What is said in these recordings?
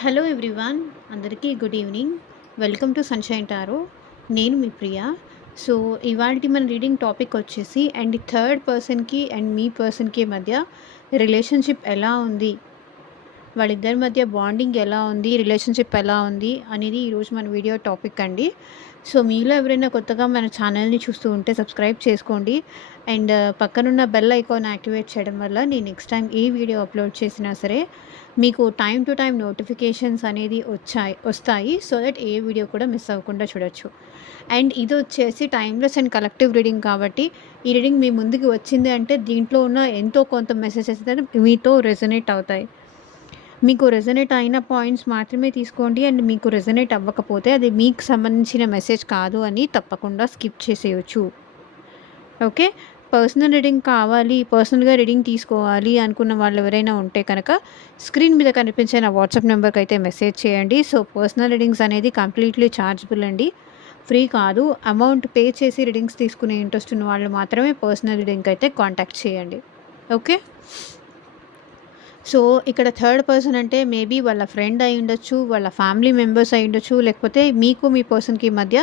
Hello everyone, అందరికీ good evening. Welcome to sunshine tarot. నేను మీ Priya. So, ఇవాల్టి మన రీడింగ్ టాపిక్ వచ్చేసి థర్డ్ పర్సన్‌కి అండ్ మీ పర్సన్‌కి మధ్య రిలేషన్‌షిప్ ఎలా ఉంది? వాళ్ళిద్దరి మధ్య బాండింగ్ ఎలా ఉంది? రిలేషన్‌షిప్ ఎలా ఉంది? అనేది ఈరోజు మన వీడియో టాపిక్ అండి. సో, మీలో ఎవరైనా కొత్తగా మన ఛానల్‌ని చూస్తూ ఉంటే సబ్స్క్రైబ్ చేసుకోండి. పక్కనున్న బెల్ ఐకాన్ యాక్టివేట్ చేయడం వల్ల నేను నెక్స్ట్ టైం ఏ వీడియో అప్లోడ్ చేసినా సరే మీకు టైమ్ టు టైమ్ నోటిఫికేషన్స్ అనేది వస్తాయి. సో దట్ ఏ వీడియో కూడా మిస్ అవ్వకుండా చూడొచ్చు. అండ్ ఇది వచ్చేసి టైమ్‌లెస్ అండ్ కలెక్టివ్ రీడింగ్ కాబట్టి, ఈ రీడింగ్ మీ ముందుకు వచ్చింది అంటే దీంట్లో ఉన్న ఎంతో కొంత మెసేజెస్ అయితే మీతో రెజొనేట్ అవుతాయి. మీకు రెజొనేట్ అయిన పాయింట్స్ మాత్రమే తీసుకోండి. అండ్ మీకు రెజొనేట్ అవ్వకపోతే అది మీకు సంబంధించిన మెసేజ్ కాదు అని తప్పకుండా స్కిప్ చేసేయొచ్చు. ఓకే. పర్సనల్ రీడింగ్ కావాలి, పర్సనల్‌గా రీడింగ్ తీసుకోవాలి అనుకున్న వాళ్ళు ఎవరైనా ఉంటే కనుక స్క్రీన్ మీద కనిపించే నా వాట్సాప్ నెంబర్‌కి అయితే మెసేజ్ చేయండి. సో, పర్సనల్ రీడింగ్స్ అనేది కంప్లీట్‌లీ ఛార్జబుల్ అండి. ఫ్రీ కాదు. అమౌంట్ పే చేసి రీడింగ్స్ తీసుకునే ఇంట్రెస్ట్ ఉన్న వాళ్ళు మాత్రమే పర్సనల్ రీడింగ్‌కి అయితే కాంటాక్ట్ చేయండి. ఓకే. సో, ఇక్కడ థర్డ్ పర్సన్ అంటే మేబీ వాళ్ళ ఫ్రెండ్ అయ్యుండొచ్చు, వాళ్ళ ఫ్యామిలీ మెంబర్స్ అయ్యుండొచ్చు, లేకపోతే మీకు మీ పర్సన్‌కి మధ్య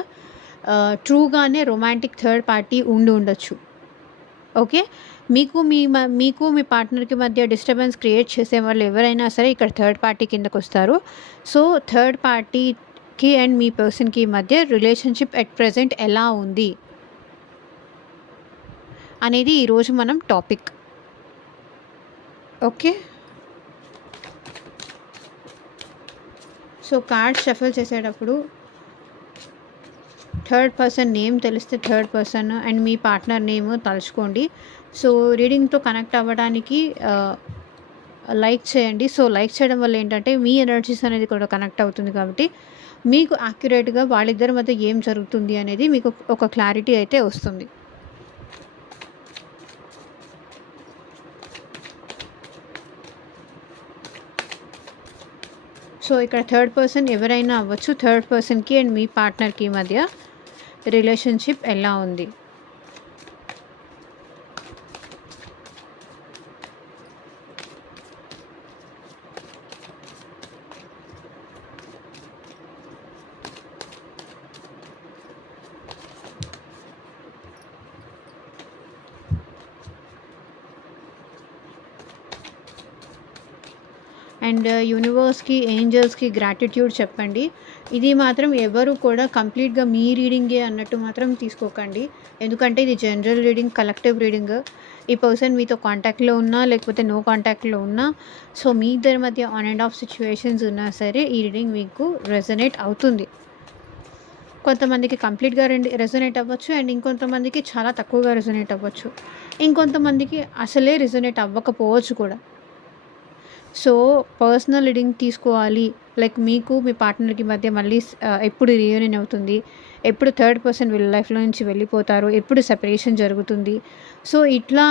ట్రూగానే రొమాంటిక్ థర్డ్ పార్టీ ఉండొచ్చు. ఓకే. మీకు మీ పార్ట్నర్‌కి మధ్య డిస్టర్బెన్స్ క్రియేట్ చేసేవాళ్ళు ఎవరైనా సరే ఇక్కడ థర్డ్ పార్టీ కిందకొస్తారు. సో, థర్డ్ పార్టీకి అండ్ మీ పర్సన్‌కి మధ్య రిలేషన్‌షిప్ ఎట్ ప్రెజెంట్ ఎలా ఉంది? అనేది ఈరోజు మనం topic. Okay. So, cards shuffle చేసేటప్పుడు థర్డ్ పర్సన్ నేమ్ తెలిస్తే థర్డ్ పర్సన్ అండ్ మీ పార్ట్నర్ నేమ్ తలుచుకోండి. సో, రీడింగ్‌తో కనెక్ట్ అవ్వడానికి లైక్ చేయండి. సో, లైక్ చేయడం వల్ల ఏంటంటే మీ ఎనర్జీస్ అనేది కూడా కనెక్ట్ అవుతుంది కాబట్టి మీకు యాక్యురేట్‌గా వాళ్ళిద్దరి మధ్య ఏం జరుగుతుంది అనేది మీకు ఒక క్లారిటీ అయితే వస్తుంది. సో, ఇక్కడ థర్డ్ పర్సన్ ఎవరైనా అవ్వచ్చు. థర్డ్ పర్సన్‌కి అండ్ మీ పార్ట్నర్‌కి మధ్య రిలేషన్‌షిప్ ఎలా ఉంది? అండ్ యూనివర్స్‌కి, ఏంజెల్స్‌కి గ్రాటిట్యూడ్ చెప్పండి. ఇది మాత్రం ఎవరు కూడా కంప్లీట్‌గా మీ రీడింగే అన్నట్టు మాత్రం తీసుకోకండి. ఎందుకంటే ఇది జనరల్ రీడింగ్, కలెక్టివ్ రీడింగ్. ఈ పర్సన్ మీతో కాంటాక్ట్‌లో ఉన్నా, లేకపోతే నో కాంటాక్ట్‌లో ఉన్నా, సో మీ ఇద్దరి మధ్య ఆన్ అండ్ ఆఫ్ సిట్యుయేషన్స్ ఉన్నా సరే ఈ రీడింగ్ మీకు రెజొనేట్ అవుతుంది. కొంతమందికి కంప్లీట్‌గా రెజొనేట్ అవ్వచ్చు. అండ్ ఇంకొంతమందికి చాలా తక్కువగా రెజొనేట్ అవ్వచ్చు. ఇంకొంతమందికి అసలే రెజొనేట్ అవ్వకపోవచ్చు కూడా. సో, పర్సనల్ రీడింగ్ తీసుకోవాలి. లైక్ మీకు మీ పార్ట్నర్‌కి మధ్య మళ్ళీ ఎప్పుడు రీయూనియన్ అవుతుంది? ఎప్పుడు థర్డ్ పర్సన్ వీళ్ళ లైఫ్‌లో నుంచి వెళ్ళిపోతారు? ఎప్పుడు సెపరేషన్ జరుగుతుంది? సో, ఇట్లా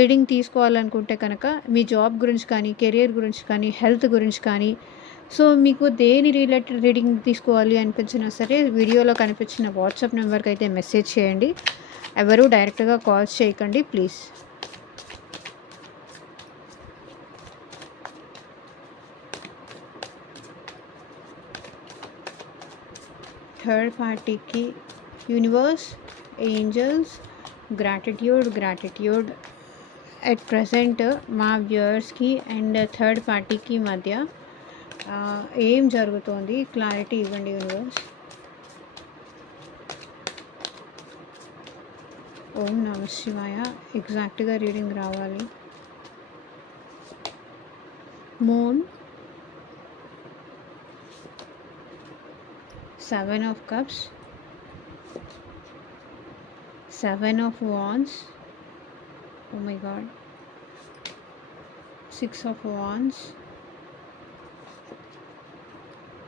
రీడింగ్ తీసుకోవాలనుకుంటే కనుక మీ జాబ్ గురించి కానీ, కెరియర్ గురించి కానీ, హెల్త్ గురించి కానీ, సో, మీకు దేని రిలేటెడ్ రీడింగ్ తీసుకోవాలి అనిపించినా సరే వీడియోలో కనిపించిన వాట్సాప్ నెంబర్‌కి అయితే మెసేజ్ చేయండి. ఎవరు డైరెక్ట్‌గా కాల్స్ చేయకండి ప్లీజ్. థర్డ్ పార్టీకి universe, angels, gratitude at present మా వ్యూవర్స్‌కి అండ్ థర్డ్ పార్టీకి మధ్య ఏం జరుగుతోంది? క్లారిటీ ఇవ్వండి యూనివర్స్. ఓం నమః శివాయ. ఎగ్జాక్ట్‌గా రీడింగ్ రావాలి. Moon, 7 of cups, 7 of wands, oh my god, 6 of wands,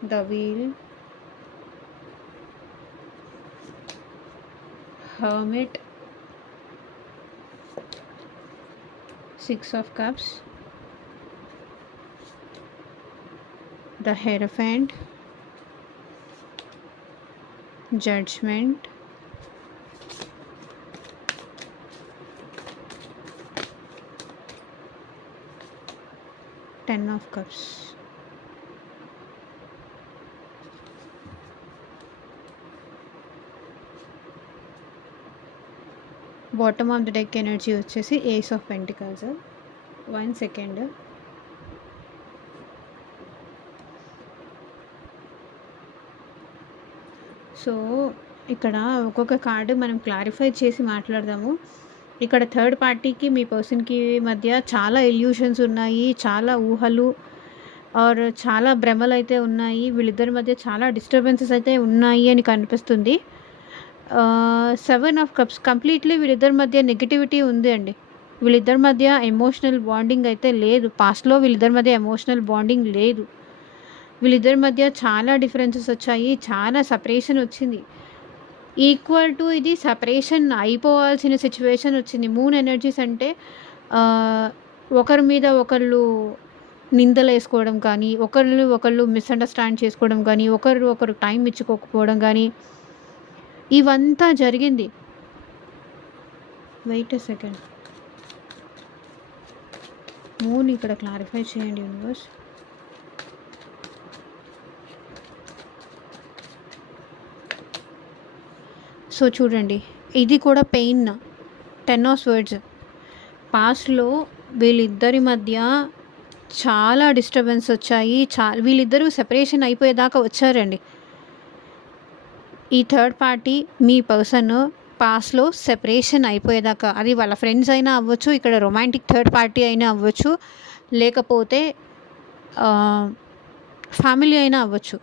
the wheel, hermit, 6 of cups, the hierophant, judgment, 10 of cups. Bottom of the deck energy వచ్చేసి ace of pentacles. 1 second. So ఇక్కడ ఒక్కొక్క card మనం clarify చేసి మాట్లాడదాము. ఇక్కడ third పార్టీకి మీ పర్సన్కి మధ్య చాలా ఇల్యూషన్స్ ఉన్నాయి, చాలా ఊహలు ఆర్ చాలా భ్రమలు అయితే ఉన్నాయి, వీళ్ళిద్దరి మధ్య చాలా డిస్టర్బెన్సెస్ అయితే ఉన్నాయి అని కనిపిస్తుంది. 7 ఆఫ్ కప్స్ కంప్లీట్లీ వీళ్ళిద్దరి మధ్య నెగిటివిటీ ఉంది అండి. వీళ్ళిద్దరి మధ్య ఎమోషనల్ బాండింగ్ అయితే లేదు. పాస్ట్లో వీళ్ళిద్దరి మధ్య ఎమోషనల్ బాండింగ్ లేదు. వీళ్ళిద్దరి మధ్య చాలా డిఫరెన్సెస్ వచ్చాయి, చాలా సపరేషన్ వచ్చింది. ఈక్వల్ టు ఇది సపరేషన్ అయిపోవాల్సిన సిచ్యువేషన్ వచ్చింది. మూన్ ఎనర్జీస్ అంటే ఒకరి మీద ఒకళ్ళు నిందలు వేసుకోవడం కానీ, ఒకళ్ళు మిస్అండర్స్టాండ్ చేసుకోవడం కానీ, ఒకరు టైం ఇచ్చుకోకపోవడం కానీ, ఇవంతా జరిగింది. Wait a second. మూన్ ఇక్కడ క్లారిఫై చేయండి యూనివర్స్. సో చూడండి, ఇది కూడా పెయిన్. 10 of swords. పాస్ట్లో వీళ్ళిద్దరి మధ్య చాలా డిస్టర్బెన్స్ వచ్చాయి. వీళ్ళిద్దరూ సెపరేషన్ అయిపోయేదాకా వచ్చారండి. ఈ థర్డ్ పార్టీ మీ పర్సన్ పాస్ట్లో సెపరేషన్ అయిపోయేదాకా, అది వాళ్ళ ఫ్రెండ్స్ అయినా అవ్వచ్చు, ఇక్కడ రొమాంటిక్ థర్డ్ పార్టీ అయినా అవ్వచ్చు, లేకపోతే ఫ్యామిలీ అయినా అవ్వచ్చు.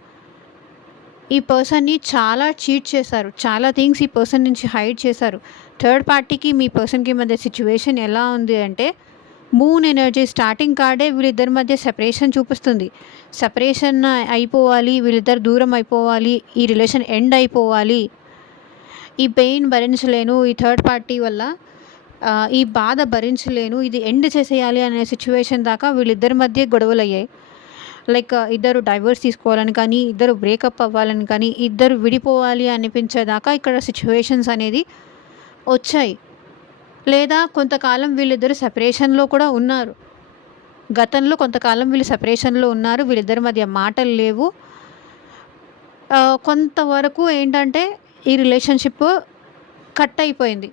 ఈ పర్సన్ని చాలా చీట్ చేశారు, చాలా థింగ్స్ ఈ పర్సన్ నుంచి హైడ్ చేశారు. థర్డ్ పార్టీకి మీ పర్సన్కి మధ్య సిచ్యువేషన్ ఎలా ఉంది అంటే, మూన్ ఎనర్జీ స్టార్టింగ్ కార్డే వీళ్ళిద్దరి మధ్య సెపరేషన్ చూపిస్తుంది. సెపరేషన్ అయిపోవాలి, వీళ్ళిద్దరు దూరం అయిపోవాలి, ఈ రిలేషన్ ఎండ్ అయిపోవాలి, ఈ పెయిన్ భరించలేను, ఈ థర్డ్ పార్టీ వల్ల ఈ బాధ భరించలేను, ఇది ఎండ్ చేసేయాలి అనే సిచ్యువేషన్ దాకా వీళ్ళిద్దరి మధ్య గొడవలు అయ్యాయి. లైక్ ఇద్దరు డైవర్స్ తీసుకోవాలని కానీ, ఇద్దరు బ్రేకప్ అవ్వాలని కానీ, ఇద్దరు విడిపోవాలి అనిపించేదాకా ఇక్కడ సిచ్యువేషన్స్ అనేది వచ్చాయి. లేదా కొంతకాలం వీళ్ళిద్దరు సెపరేషన్లో కూడా ఉన్నారు. గతంలో కొంతకాలం వీళ్ళు సెపరేషన్లో ఉన్నారు, వీళ్ళిద్దరి మధ్య మాటలు లేవు. కొంతవరకు ఏంటంటే ఈ రిలేషన్షిప్ కట్ అయిపోయింది,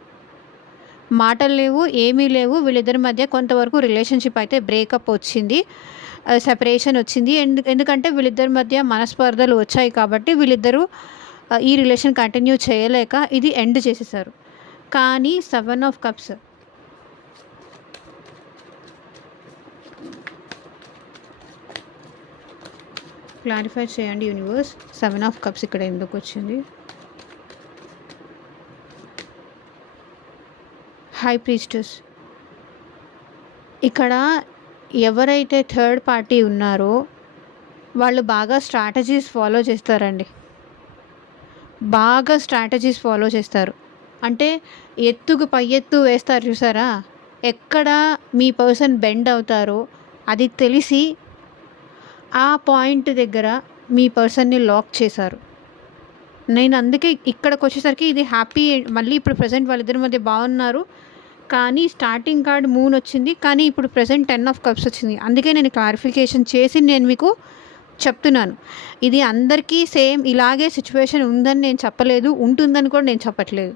మాటలు లేవు, ఏమీ లేవు. వీళ్ళిద్దరి మధ్య కొంతవరకు రిలేషన్షిప్ అయితే బ్రేకప్ వచ్చింది, సెపరేషన్ వచ్చింది. ఎందుకంటే వీళ్ళిద్దరి మధ్య మనస్పర్ధలు వచ్చాయి కాబట్టి వీళ్ళిద్దరూ ఈ రిలేషన్ కంటిన్యూ చేయలేక ఇది ఎండ్ చేసేసారు. కానీ 7 ఆఫ్ కప్స్, క్లారిఫై చేయండి యూనివర్స్. 7 ఆఫ్ కప్స్ ఇక్కడ ఎందుకు వచ్చింది? High priestess. ఇక్కడ ఎవరైతే థర్డ్ పార్టీ ఉన్నారో వాళ్ళు బాగా స్ట్రాటజీస్ ఫాలో చేస్తారండి, బాగా స్ట్రాటజీస్ ఫాలో చేస్తారు. అంటే ఎత్తుకు పై ఎత్తు వేస్తారు చూసారా, ఎక్కడ మీ పర్సన్ బెండ్ అవుతారో అది తెలిసి ఆ పాయింట్ దగ్గర మీ పర్సన్ని లాక్ చేశారు. నేను అందుకే ఇక్కడికి వచ్చేసరికి ఇది హ్యాపీ. మళ్ళీ ఇప్పుడు ప్రజెంట్ వాళ్ళిద్దరి మధ్య బాగున్నారు, కానీ స్టార్టింగ్ కార్డ్ మూన్ వచ్చింది, కానీ ఇప్పుడు ప్రజెంట్ 10 ఆఫ్ కప్స్ వచ్చింది. అందుకే నేను క్లారిఫికేషన్ చేసి నేను మీకు చెప్తున్నాను. ఇది అందరికీ సేమ్ ఇలాగే సిచ్యువేషన్ ఉందని నేను చెప్పలేదు, ఉంటుందని కూడా నేను చెప్పట్లేదు.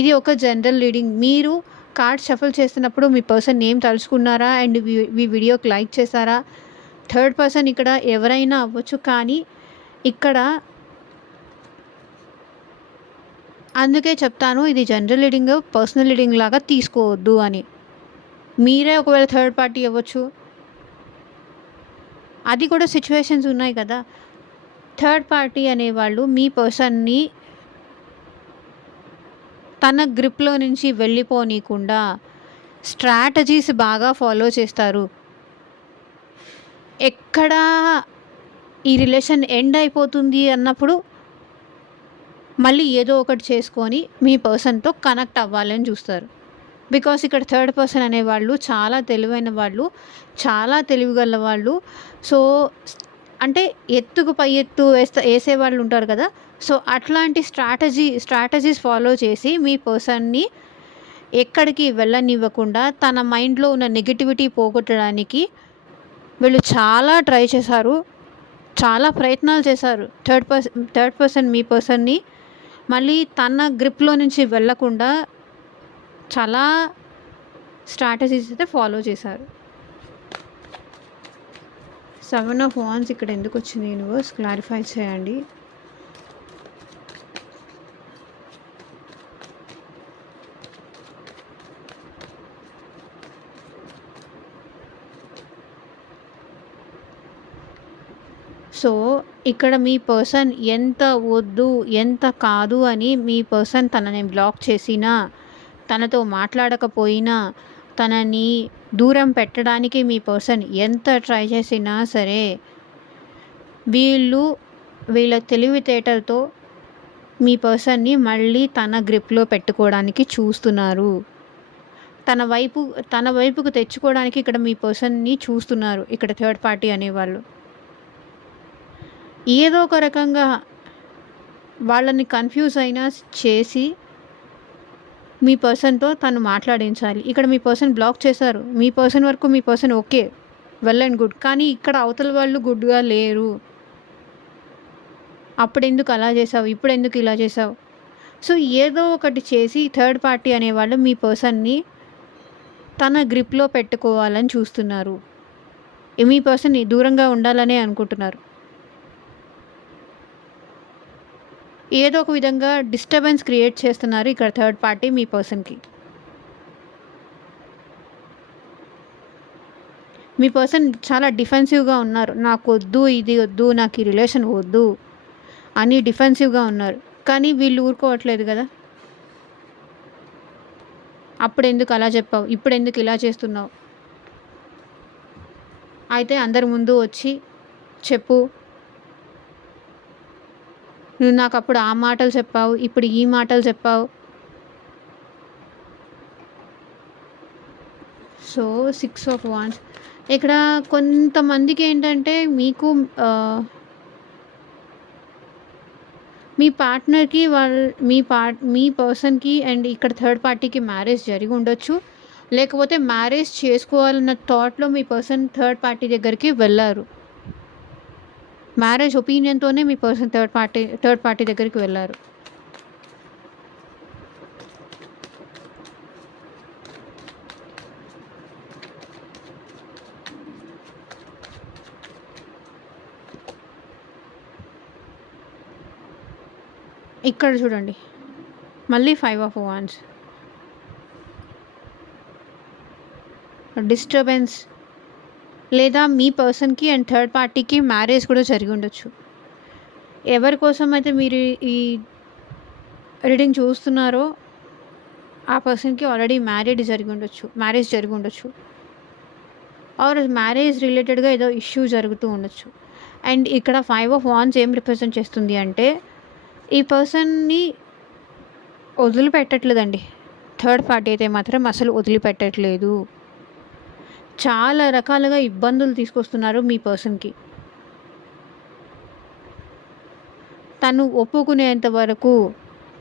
ఇది ఒక జనరల్ రీడింగ్. మీరు కార్డ్ షఫల్ చేస్తున్నప్పుడు మీ పర్సన్ నేమ్ తలుచుకున్నారా అండ్ ఈ వీడియోకి లైక్ చేశారా? థర్డ్ పర్సన్ ఇక్కడ ఎవరైనా అవ్వచ్చు, కానీ ఇక్కడ అందుకే చెప్తాను ఇది జనరల్ రీడింగ్, పర్సనల్ రీడింగ్ లాగా తీసుకోవద్దు అని. మీరే ఒకవేళ థర్డ్ పార్టీ అవ్వచ్చు, అది కూడా సిచ్యువేషన్స్ ఉన్నాయి కదా. థర్డ్ పార్టీ అనేవాళ్ళు మీ పర్సన్ని తన గ్రిప్లో నుంచి వెళ్ళిపోనీయకుండా స్ట్రాటజీస్ బాగా ఫాలో చేస్తారు. ఎక్కడ ఈ రిలేషన్ ఎండ్ అయిపోతుంది అన్నప్పుడు మళ్ళీ ఏదో ఒకటి చేసుకొని మీ పర్సన్తో కనెక్ట్ అవ్వాలని చూస్తారు. బికాస్ ఇక్కడ థర్డ్ పర్సన్ అనేవాళ్ళు చాలా తెలివైన వాళ్ళు, చాలా తెలివిగల వాళ్ళు. సో అంటే ఎత్తుకు పై ఎత్తు వేసేవాళ్ళు ఉంటారు కదా, సో అట్లాంటి స్ట్రాటజీస్ ఫాలో చేసి మీ పర్సన్ని ఎక్కడికి వెళ్ళనివ్వకుండా తన మైండ్లో ఉన్న నెగిటివిటీ పోగొట్టడానికి వీళ్ళు చాలా ట్రై చేశారు, చాలా ప్రయత్నాలు చేశారు థర్డ్ పర్సన్ మీ పర్సన్ని మళ్ళీ తన గ్రిప్లో నుంచి వెళ్ళకుండా చాలా స్ట్రాటజీస్ అయితే ఫాలో చేశారు. 7 ఆఫ్ వాండ్స్ ఇక్కడ ఎందుకు వచ్చింది యూనివర్స్, క్లారిఫై చేయండి. సో ఇక్కడ మీ పర్సన్ ఎంత వద్దు ఎంత కాదు అని మీ పర్సన్ తనని బ్లాక్ చేసినా, తనతో మాట్లాడకపోయినా, తనని దూరం పెట్టడానికి మీ పర్సన్ ఎంత ట్రై చేసినా సరే వీళ్ళ తెలివితేటలతో మీ పర్సన్ని మళ్ళీ తన గ్రిప్లో పెట్టుకోవడానికి చూస్తున్నారు. తన వైపుకు తెచ్చుకోవడానికి ఇక్కడ మీ పర్సన్ని చూస్తున్నారు. ఇక్కడ థర్డ్ పార్టీ అనేవాళ్ళు ఏదో ఒక రకంగా వాళ్ళని కన్ఫ్యూజ్ అయినా చేసి మీ పర్సన్తో తను మాట్లాడించాలి. ఇక్కడ మీ పర్సన్ బ్లాక్ చేశారు. మీ పర్సన్ వరకు మీ person okay, well and good. కానీ ఇక్కడ అవతల వాళ్ళు గుడ్గా లేరు. అప్పుడు ఎందుకు అలా చేసావు, ఇప్పుడు ఎందుకు ఇలా చేసావు? సో ఏదో ఒకటి చేసి థర్డ్ పార్టీ అనేవాళ్ళు మీ పర్సన్ని తన గ్రిప్లో పెట్టుకోవాలని చూస్తున్నారు. మీ పర్సన్ దూరంగా ఉండాలనే అనుకుంటున్నారు. ఏదో ఒక విధంగా డిస్టర్బెన్స్ క్రియేట్ చేస్తున్నారు ఇక్కడ థర్డ్ పార్టీ మీ పర్సన్కి. మీ పర్సన్ చాలా డిఫెన్సివ్గా ఉన్నారు. నాకు వద్దు, ఇది వద్దు, నాకు ఈ రిలేషన్ వద్దు అని డిఫెన్సివ్గా ఉన్నారు. కానీ వీళ్ళు ఊరుకోవట్లేదు కదా. అప్పుడు ఎందుకు అలా చెప్పావు, ఇప్పుడు ఎందుకు ఇలా చేస్తున్నావు? అయితే అందరి ముందు వచ్చి చెప్పు, నువ్వు నాకు అప్పుడు ఆ మాటలు చెప్పావు, ఇప్పుడు ఈ మాటలు చెప్పావు. సో 6 ఆఫ్ వాండ్స్ ఇక్కడ కొంతమందికి ఏంటంటే మీకు మీ పార్ట్నర్కి మీ పర్సన్కి అండ్ ఇక్కడ థర్డ్ పార్టీకి మ్యారేజ్ జరిగి ఉండొచ్చు. లేకపోతే మ్యారేజ్ చేసుకోవాలన్న థాట్లో మీ పర్సన్ థర్డ్ పార్టీ దగ్గరికి వెళ్ళారు. మ్యారేజ్ ఒపీనియన్తోనే మీ పర్సన్ థర్డ్ పార్టీ దగ్గరికి వెళ్ళారు. ఇక్కడ చూడండి మళ్ళీ 5 ఆఫ్ వాండ్స్. డిస్టర్బెన్స్ లేదా మీ పర్సన్కి అండ్ థర్డ్ పార్టీకి మ్యారేజ్ కూడా జరిగి ఉండొచ్చు. ఎవరి కోసం అయితే మీరు ఈ రీడింగ్ చూస్తున్నారో ఆ పర్సన్కి ఆల్రెడీ మ్యారేజ్ జరిగి ఉండొచ్చు. ఆర్ మ్యారేజ్ రిలేటెడ్గా ఏదో ఇష్యూ జరుగుతూ ఉండొచ్చు. అండ్ ఇక్కడ 5 ఆఫ్ వాండ్స్ ఏం రిప్రజెంట్ చేస్తుంది అంటే ఈ పర్సన్ని వదిలిపెట్టట్లేదండి. థర్డ్ పార్టీ అయితే మాత్రం అసలు వదిలిపెట్టట్లేదు. చాలా రకాలుగా ఇబ్బందులు తీసుకొస్తున్నారు మీ పర్సన్కి. తను ఒప్పుకునేంత వరకు,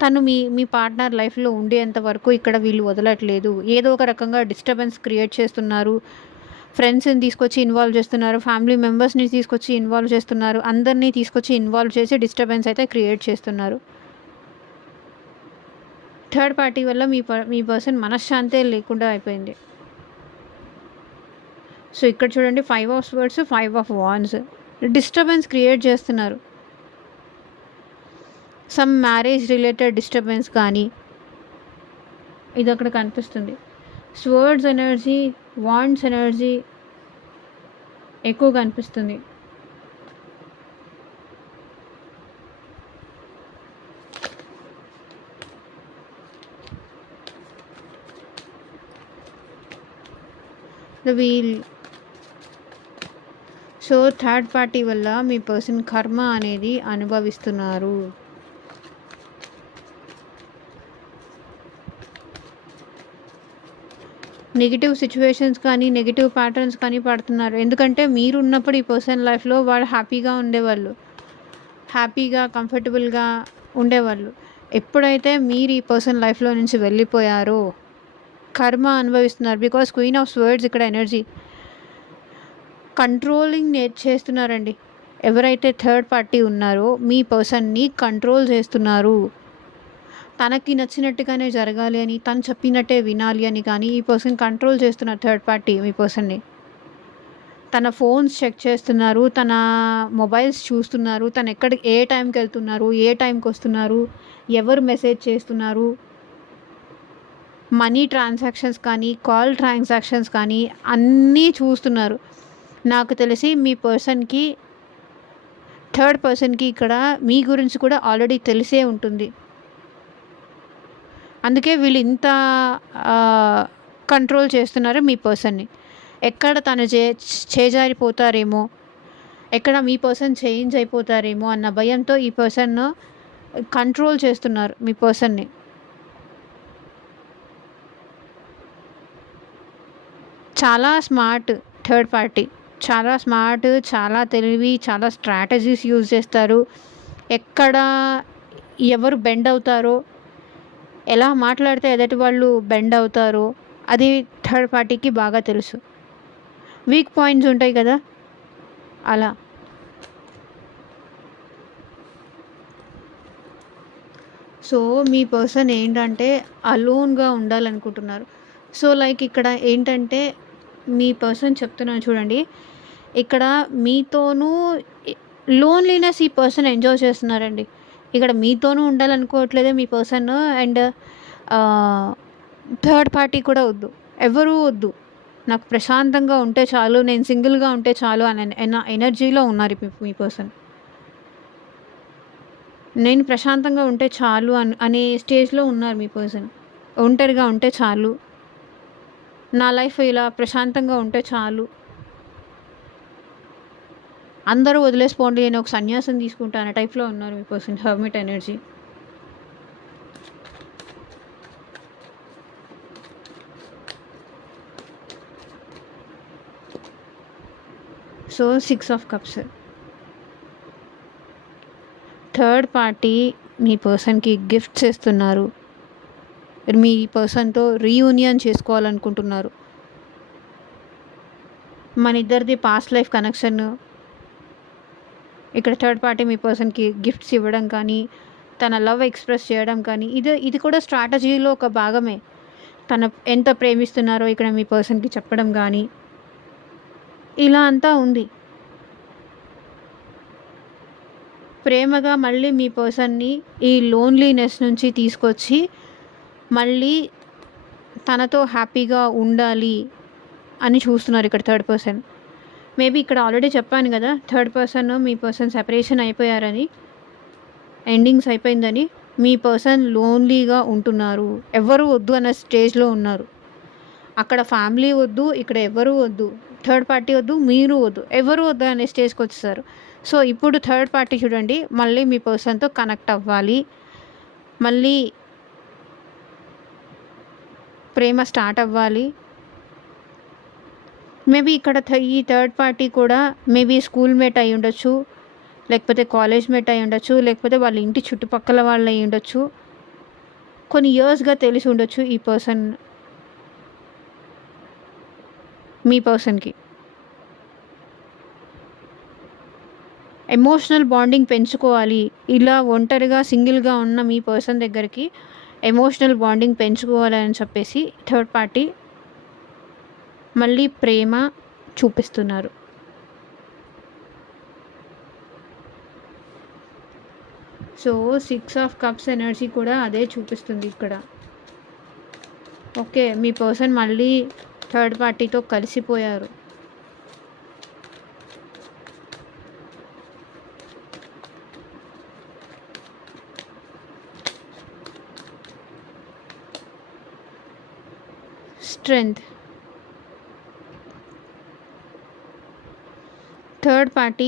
తను మీ పార్ట్నర్ లైఫ్లో ఉండేంత వరకు ఇక్కడ వీళ్ళు వదలట్లేదు. ఏదో ఒక రకంగా డిస్టర్బెన్స్ క్రియేట్ చేస్తున్నారు. ఫ్రెండ్స్ని తీసుకొచ్చి ఇన్వాల్వ్ చేస్తున్నారు, ఫ్యామిలీ మెంబర్స్ని తీసుకొచ్చి ఇన్వాల్వ్ చేస్తున్నారు, అందరినీ తీసుకొచ్చి ఇన్వాల్వ్ చేసి డిస్టర్బెన్స్ అయితే క్రియేట్ చేస్తున్నారు. థర్డ్ పార్టీ వల్ల మీ పర్సన్ మనశ్శాంతే లేకుండా అయిపోయింది. సో ఇక్కడ చూడండి 5 of swords, 5 of wands. Disturbance create చేస్తున్నారు. సమ్ మ్యారేజ్ రిలేటెడ్ డిస్టర్బెన్స్ కానీ ఇది అక్కడ కనిపిస్తుంది. స్వర్డ్స్ ఎనర్జీ, వాండ్స్ ఎనర్జీ ఎక్కువ కనిపిస్తుంది. The wheel. So third party వల్ల మీ పర్సన్ కర్మ అనేది అనుభవిస్తున్నారు. నెగిటివ్ సిచ్యువేషన్స్ కానీ నెగిటివ్ ప్యాటర్న్స్ కానీ పడుతున్నారు. ఎందుకంటే మీరు ఉన్నప్పుడు ఈ పర్సన్ లైఫ్లో వాళ్ళు హ్యాపీగా ఉండేవాళ్ళు, హ్యాపీగా కంఫర్టబుల్గా ఉండేవాళ్ళు. ఎప్పుడైతే మీరు ఈ పర్సన్ లైఫ్లో నుంచి వెళ్ళిపోయారో కర్మ అనుభవిస్తున్నారు. బికాస్ క్వీన్ ఆఫ్ స్వర్డ్స్ ఇక్కడ ఎనర్జీ. కంట్రోలింగ్ చేస్తున్నారండి. ఎవరైతే థర్డ్ పార్టీ ఉన్నారో మీ పర్సన్‌ని కంట్రోల్ చేస్తున్నారు. తనకి నచ్చినట్టుగానే జరగాలి అని, తను చెప్పినట్టే వినాలి అని కానీ ఈ పర్సన్ కంట్రోల్ చేస్తున్నారు థర్డ్ పార్టీ మీ పర్సన్‌ని. తన ఫోన్స్ చెక్ చేస్తున్నారు. తన మొబైల్స్ చూస్తున్నారు. ఏ టైంకెళ్తున్నారు, ఏ టైంకొస్తున్నారు, ఎవరు మెసేజ్ చేస్తున్నారు, మనీ ట్రాన్సాక్షన్స్ కానీ, కాల్ ట్రాన్సాక్షన్స్ కానీ అన్నీ చూస్తున్నారు. నాకు తెలిసి మీ పర్సన్‌కి థర్డ్ పర్సన్‌కి ఇక్కడ మీ గురించి కూడా ఆల్రెడీ తెలిసే ఉంటుంది. అందుకే వీళ్ళు ఇంత కంట్రోల్ చేస్తున్నారు మీ పర్సన్‌ని. ఎక్కడ తను చేజారిపోతారేమో, ఎక్కడ మీ పర్సన్ చేంజ్ అయిపోతారేమో అన్న భయంతో ఈ పర్సన్ కంట్రోల్ చేస్తున్నారు మీ పర్సన్‌ని. చాలా స్మార్ట్ థర్డ్ పార్టీ. చాలా స్మార్ట్, చాలా తెలివి, చాలా స్ట్రాటజీస్ యూజ్ చేస్తారు. ఎక్కడ ఎవరు బెండ్ అవుతారో, ఎలా మాట్లాడితే ఎదుటి వాళ్ళు బెండ్ అవుతారో అది థర్డ్ పార్టీకి బాగా తెలుసు. వీక్ పాయింట్స్ ఉంటాయి కదా, అలా. సో మీ పర్సన్ ఏంటంటే అలోన్‌గా ఉండాలనుకుంటున్నారు. సో లైక్ ఇక్కడ ఏంటంటే మీ పర్సన్ చెప్తున్నాను చూడండి. ఇక్కడ మీతోనూ లోన్లీనెస్ ఈ పర్సన్ ఎంజాయ్ చేస్తున్నారండి. ఇక్కడ మీతోనూ ఉండాలనుకోవట్లేదు మీ పర్సన్. అండ్ థర్డ్ పార్టీ కూడా వద్దు, ఎవరూ వద్దు. నాకు ప్రశాంతంగా ఉంటే చాలు, నేను సింగిల్‌గా ఉంటే చాలు అనే ఎనర్జీలో ఉన్నారు మీ పర్సన్. నేను ప్రశాంతంగా ఉంటే చాలు అనే స్టేజ్‌లో ఉన్నారు మీ పర్సన్. ఒంటరిగా ఉంటే చాలు, నా లైఫ్ ఇలా ప్రశాంతంగా ఉంటే చాలు, అందరూ వదిలేసిపోండి, నేను ఒక సన్యాసం తీసుకుంటా అనే టైప్‌లో ఉన్నారు మీ person. Hermit energy. So 6 of cups. Third party మీ పర్సన్‌కి గిఫ్ట్స్ ఇస్తున్నారు. మీ పర్సన్‌తో రీయూనియన్ చేసుకోవాలనుకుంటున్నారు. మన ఇద్దరిది పాస్ట్ లైఫ్ కనెక్షన్. ఇక్కడ థర్డ్ పార్టీ మీ పర్సన్‌కి గిఫ్ట్స్ ఇవ్వడం కానీ, తన లవ్ ఎక్స్‌ప్రెస్ చేయడం కానీ ఇది కూడా స్ట్రాటజీలో ఒక భాగమే. తను ఎంత ప్రేమిస్తున్నారో ఇక్కడ మీ పర్సన్‌కి చెప్పడం కానీ, ఇలా అంతా ఉంది. ప్రేమగా మళ్ళీ మీ పర్సన్‌ని ఈ లోన్లీనెస్ నుంచి తీసుకొచ్చి మళ్ళీ తనతో హ్యాపీగా ఉండాలి అని చూస్తున్నారు ఇక్కడ థర్డ్ పర్సన్. మేబీ ఇక్కడ ఆల్రెడీ చెప్పాను కదా, థర్డ్ పర్సన్ మీ పర్సన్ సెపరేషన్ అయిపోయారని, ఎండింగ్స్ అయిపోయిందని. మీ పర్సన్ లోన్లీగా ఉంటున్నారు, ఎవరు వద్దు అన్న స్టేజ్లో ఉన్నారు. అక్కడ ఫ్యామిలీ వద్దు, ఇక్కడ ఎవరు వద్దు, థర్డ్ పార్టీ వద్దు, మీరు వద్దు, ఎవరు వద్దు అనే స్టేజ్కి వచ్చేసారు. సో ఇప్పుడు థర్డ్ పార్టీ చూడండి మళ్ళీ మీ పర్సన్తో కనెక్ట్ అవ్వాలి, మళ్ళీ ప్రేమ స్టార్ట్ అవ్వాలి. మేబీ ఇక్కడ ఈ థర్డ్ పార్టీ కూడా మేబీ స్కూల్ మేట్ అయి ఉండొచ్చు, లేకపోతే కాలేజ్ మేట్ అయి ఉండొచ్చు, లేకపోతే వాళ్ళ ఇంటి చుట్టుపక్కల వాళ్ళు అయి ఉండొచ్చు. కొన్ని ఇయర్స్గా తెలిసి ఉండొచ్చు ఈ పర్సన్ మీ పర్సన్కి. ఎమోషనల్ బాండింగ్ పెంచుకోవాలి, ఇలా ఒంటరిగా సింగిల్గా ఉన్న మీ పర్సన్ దగ్గరికి ఎమోషనల్ బాండింగ్ పెంచుకోవాలని చెప్పేసి థర్డ్ పార్టీ మళ్ళీ ప్రేమ చూపిస్తున్నారు. సో 6 ఆఫ్ కప్స్ ఎనర్జీ కూడా అదే చూపిస్తుంది ఇక్కడ. ఓకే, మీ పర్సన్ మళ్ళీ థర్డ్ పార్టీతో కలిసిపోయారు. స్ట్రెంగ్త్. థర్డ్ పార్టీ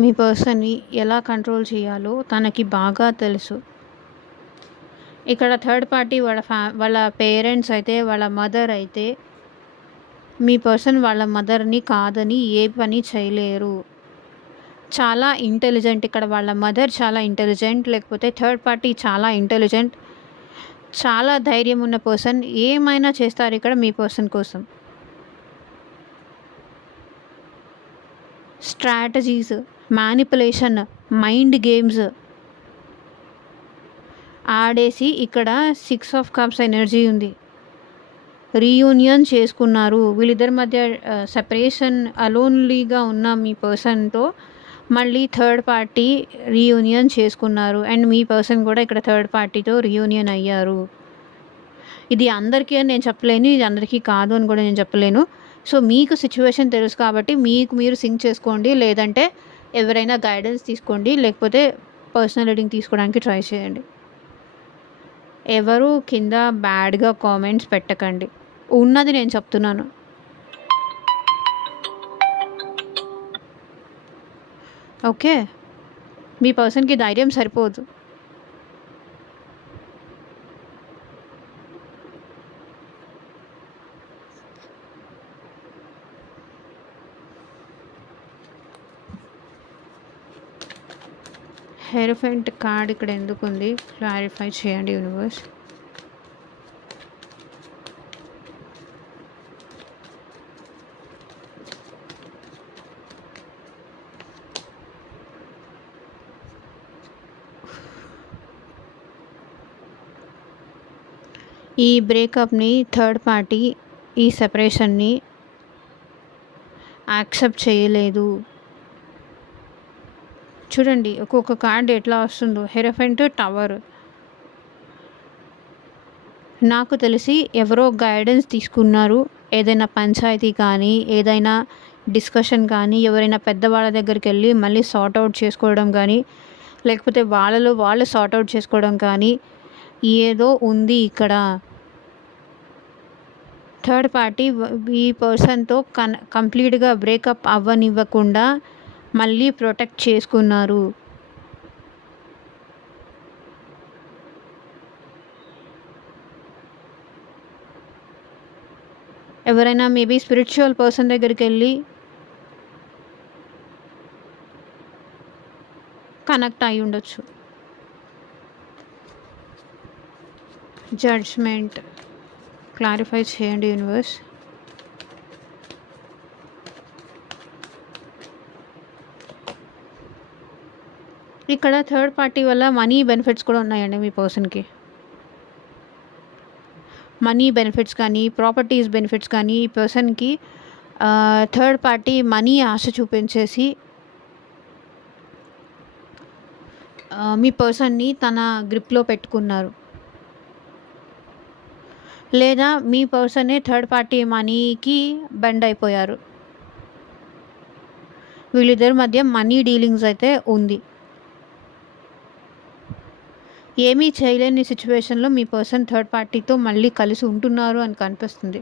మీ పర్సన్ని ఎలా కంట్రోల్ చేయాలో తనకి బాగా తెలుసు. ఇక్కడ థర్డ్ పార్టీ వాళ్ళ పేరెంట్స్ అయితే, వాళ్ళ మదర్ అయితే మీ పర్సన్ వాళ్ళ మదర్ని కాదని ఏ పని చేయలేరు. చాలా ఇంటెలిజెంట్. ఇక్కడ వాళ్ళ మదర్ చాలా ఇంటెలిజెంట్, లేకపోతే థర్డ్ పార్టీ చాలా ఇంటెలిజెంట్, చాలా ధైర్యం ఉన్న పర్సన్. ఏమైనా చేస్తారు ఇక్కడ మీ పర్సన్ కోసం. స్ట్రాటజీస్, మ్యానిపులేషన్, మైండ్ గేమ్స్ ఆడేసి ఇక్కడ 6 ఆఫ్ కప్స్ ఎనర్జీ ఉంది. రీయూనియన్ చేసుకున్నారు. వీళ్ళిద్దరి మధ్య సెపరేషన్, అలోన్లీగా ఉన్న మీ పర్సన్తో మళ్ళీ థర్డ్ పార్టీ రీయూనియన్ చేసుకున్నారు. అండ్ మీ పర్సన్ కూడా ఇక్కడ థర్డ్ పార్టీతో రీయూనియన్ అయ్యారు. ఇది అందరికీ అని నేను చెప్పలేను, ఇది అందరికీ కాదు అని కూడా నేను చెప్పలేను. సో మీకు సిచ్యువేషన్ తెలుసు కాబట్టి మీకు మీరు సింక్ చేసుకోండి, లేదంటే ఎవరైనా గైడెన్స్ తీసుకోండి, లేకపోతే పర్సనల్ రీడింగ్ తీసుకోవడానికి ట్రై చేయండి. ఎవరు కింద బ్యాడ్గా కామెంట్స్ పెట్టకండి, ఉన్నది నేను చెప్తున్నాను. ఓకే, మీ పర్సన్కి ధైర్యం సరిపోదు. హెరఫెంట్ కార్డ్ ఇక్కడ ఎందుకు ఉంది, క్లారిఫై చేయండి యూనివర్స్. ఈ బ్రేకప్ని థర్డ్ పార్టీ ఈ సెపరేషన్ని యాక్సెప్ట్ చేయలేదు. చూడండి ఒక్కొక్క కార్డ్ ఎట్లా వస్తుందో. Hierophant, tower. నాకు తెలిసి ఎవరో గైడెన్స్ తీసుకున్నారు, ఏదైనా పంచాయతీ కానీ, ఏదైనా డిస్కషన్ కానీ, ఎవరైనా పెద్దవాళ్ళ దగ్గరికి వెళ్ళి మళ్ళీ సార్ట్ అవుట్ చేసుకోవడం కానీ, లేకపోతే వాళ్ళలో వాళ్ళు సార్ట్ అవుట్ చేసుకోవడం కానీ ఏదో ఉంది ఇక్కడ. థర్డ్ పార్టీ ఈ పర్సన్తో కంప్లీట్గా బ్రేకప్ అవ్వనివ్వకుండా మళ్ళీ ప్రొటెక్ట్ చేసుకున్నారు. ఎవరైనా మేబీ స్పిరిచువల్ పర్సన్ దగ్గరికి వెళ్ళి కనెక్ట్ అయి ఉండొచ్చు. జడ్జ్మెంట్ క్లారిఫై చేయండి యూనివర్స్. ఇక్కడ థర్డ్ పార్టీ వల్ల మనీ బెనిఫిట్స్ కూడా ఉన్నాయండి మీ పర్సన్కి. మనీ బెనిఫిట్స్ కానీ, ప్రాపర్టీస్ బెనిఫిట్స్ కానీ ఈ పర్సన్కి థర్డ్ పార్టీ మనీ ఆశ చూపించేసి మీ పర్సన్ని తన గ్రిప్లో పెట్టుకున్నారు. లేదా మీ పర్సనే థర్డ్ పార్టీ మనీకి బెండ్ అయిపోయారు. వీళ్ళిద్దరి మధ్య మనీ డీలింగ్స్ అయితే ఉంది. ఏమీ చేయలేని సిచ్యువేషన్లో మీ పర్సన్ థర్డ్ పార్టీతో మళ్ళీ కలిసి ఉంటున్నారు అని కనిపిస్తుంది.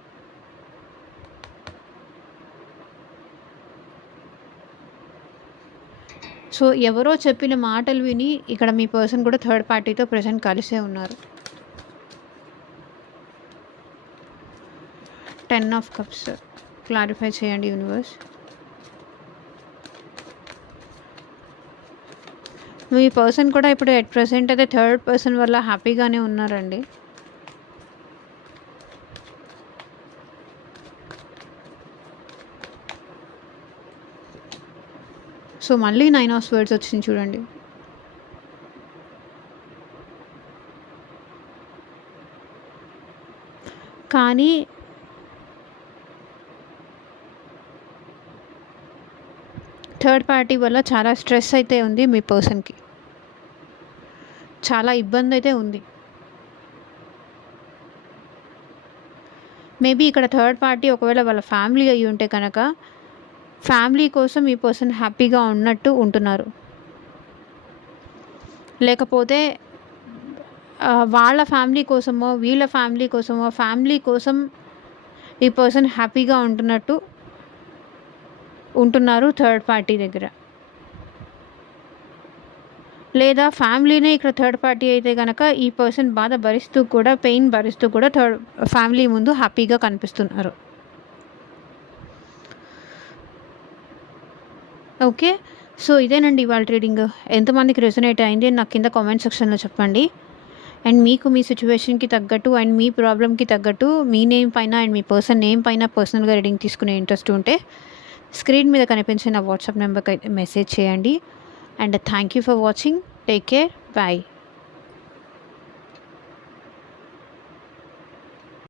సో ఎవరో చెప్పిన మాటలు విని ఇక్కడ మీ పర్సన్ కూడా థర్డ్ పార్టీతో ప్రెజెంట్ కలిసే ఉన్నారు. 10 ఆఫ్ కప్స్ క్లారిఫై చేయండి యూనివర్స్. మీ పర్సన్ కూడా ఇప్పుడు ఎట్ ప్రెసెంట్ అయితే థర్డ్ పర్సన్ వల్ల హ్యాపీగానే ఉన్నారండి. సో మళ్ళీ 9 ఆఫ్ స్వర్డ్స్ వచ్చింది చూడండి. కానీ థర్డ్ పార్టీ వల్ల చాలా స్ట్రెస్ అయితే ఉంది మీ పర్సన్కి, చాలా ఇబ్బంది అయితే ఉంది. మేబీ ఇక్కడ థర్డ్ పార్టీ ఒకవేళ వాళ్ళ ఫ్యామిలీ అయ్యి ఉంటే కనుక ఫ్యామిలీ కోసం ఈ పర్సన్ హ్యాపీగా ఉన్నట్టు ఉంటున్నారు. లేకపోతే వాళ్ళ ఫ్యామిలీ కోసమో వీళ్ళ ఫ్యామిలీ కోసమో ఫ్యామిలీ కోసం ఈ పర్సన్ హ్యాపీగా ఉంటున్నారు థర్డ్ పార్టీ దగ్గర. లేదా ఫ్యామిలీనే ఇక్కడ థర్డ్ పార్టీ అయితే కనుక ఈ పర్సన్ బాధ భరిస్తూ కూడా, పెయిన్ భరిస్తూ కూడా థర్డ్ ఫ్యామిలీ ముందు హ్యాపీగా కనిపిస్తున్నారు. ఓకే, సో ఇదేనండి ఇవాళ రీడింగ్. ఎంతమందికి రెజొనేట్ అయింది నాకు కింద కామెంట్ సెక్షన్లో చెప్పండి. అండ్ మీకు మీ సిచ్యువేషన్కి తగ్గట్టు అండ్ మీ ప్రాబ్లమ్కి తగ్గట్టు మీ నేమ్ పైన అండ్ మీ పర్సన్ నేమ్ పైన పర్సనల్గా రీడింగ్ తీసుకునే ఇంట్రెస్ట్ ఉంటే స్క్రీన్ మీద కనిపించిన వాట్సాప్ నెంబర్కి అయితే మెసేజ్ చేయండి. And thank you for watching. Take care. Bye.